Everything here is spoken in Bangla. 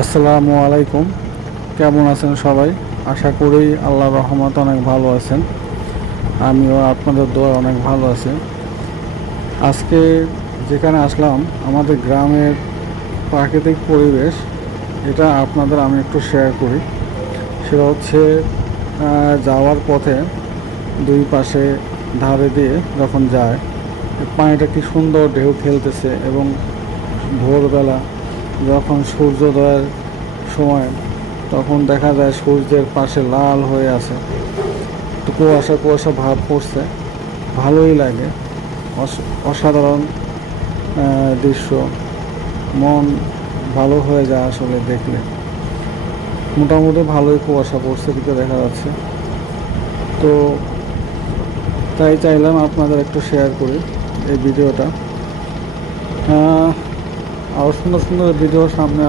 আসসালামু আলাইকুম। কেমন আছেন সবাই? আশা করি আল্লাহর রহমতে অনেক ভালো আছেন। আমিও আপনাদের দোয়ায় অনেক ভালো আছি। আজকে যেখানে আসলাম, আমাদের গ্রামের প্রাকৃতিক পরিবেশ, এটা আপনাদের আমি একটু শেয়ার করি। সেটা হচ্ছে যাওয়ার পথে দুই পাশে ধারে দিয়ে যখন যায়, পানিটা কি সুন্দর ঢেউ খেলতেছে, এবং ভোরবেলা যখন সূর্যোদয়ের সময় তখন দেখা যায় সূর্যের পাশে লাল হয়ে আছে, তো কুয়াশা কুয়াশা ভাব পড়ছে, ভালোই লাগে। অসাধারণ দৃশ্য, মন ভালো হয়ে যায় আসলে দেখলে। মোটামুটি ভালোই কুয়াশা পড়ছে দিকে দেখা যাচ্ছে, তো তাই চাইলাম আপনাদের একটু শেয়ার করি এই ভিডিওটা। আরও সুন্দর সুন্দর ভিডিও সামনে